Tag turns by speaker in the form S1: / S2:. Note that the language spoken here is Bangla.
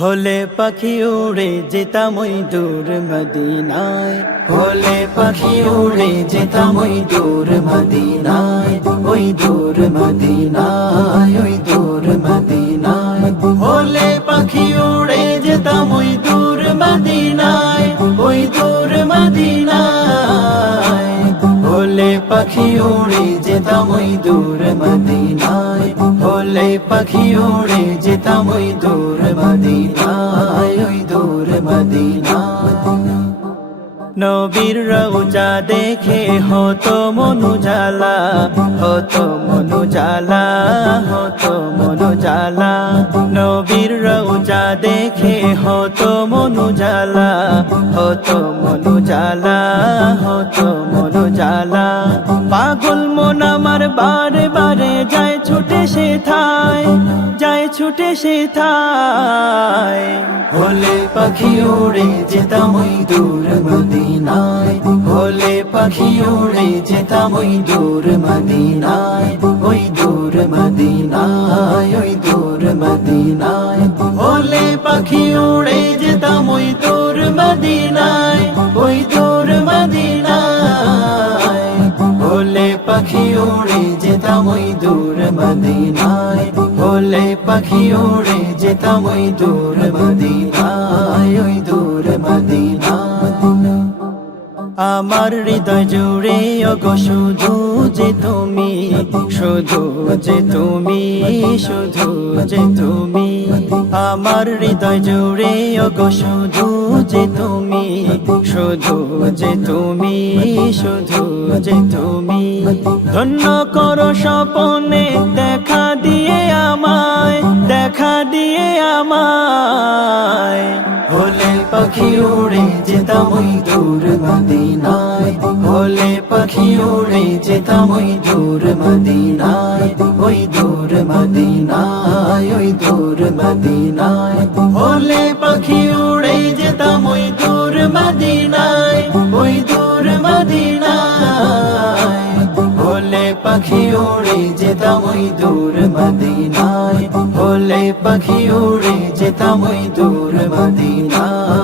S1: হলে পাখি উড়ে যেতাম ওই দূর মদিনায়। হলে পাখি উড়ে যেতাম ওই দূর মদিনায়, ওই দূর মদিনায়, ওই দূর মদিনায়। হলে পাখি উড়ে যেতাম ওই দূর মদিনায়, ওই দূর মদিনায়। হলে পাখি উড়ে যেতাম ওই দূর মদিনায়। হলে পাখি উড়ে যেতাম ওই দূর মদিনায়, ওই দূর মদিনায়। নবীর রওজা দেখে হতো মনু জালা হতো মনু জালা হতো মনু জালা নবীর রওজা দেখে হতো মনু জালা হতো মনু জালা হতো মনু জালা পাগল মন আমার বারে বারে যায় ছুটে সে থায় যায় ছুটে সে থায় হলে পাখি উড়ে যেতাম ওই দূর মদিনায়। হলে পাখি উড়ে যেতাম ওই দূর মদিনায়। ওই দূর মদিনায়, ওই দূর মদিনায়। হলে পাখি উড়ে যেতাম ওই দূর মদিনায়। পাখি উড়ে যেতাম ওই দূর মদিনায়। হলে পাখি উড়ে যেতাম ওই দূর মদিনায়, ওই দূর মদিনায়। আমার হৃদয় জুড়ে অগো শুধু যে তুমি, শুধু যে তুমি, শুধু যে তুমি। আমার হৃদয় জুড়ে অগো শুধু যে তুমি, শুধু যে তুমি, শুধু যে তুমি। ধন্য করো স্বপনে, দেখা দিয়ে আমায়, দেখা দিয়ে আমায়। হলে পাখি উড়ে যেতাম ওই দূর মদিনায়। হলে পাখি উড়ে যেতাম ওই দূর মদিনায়। ওই দূর মদিনায়, ওই দূর মদিনায়। হলে পাখি উড়ে যেতাম ওই দূর মদিনায়, ওই দূর মদিনায়। হলে পাখি উড়ে যেতাম ওই দূর মদিনায়, হলে পাখি উড়ে যেতাম ওই দূর মদিনায়।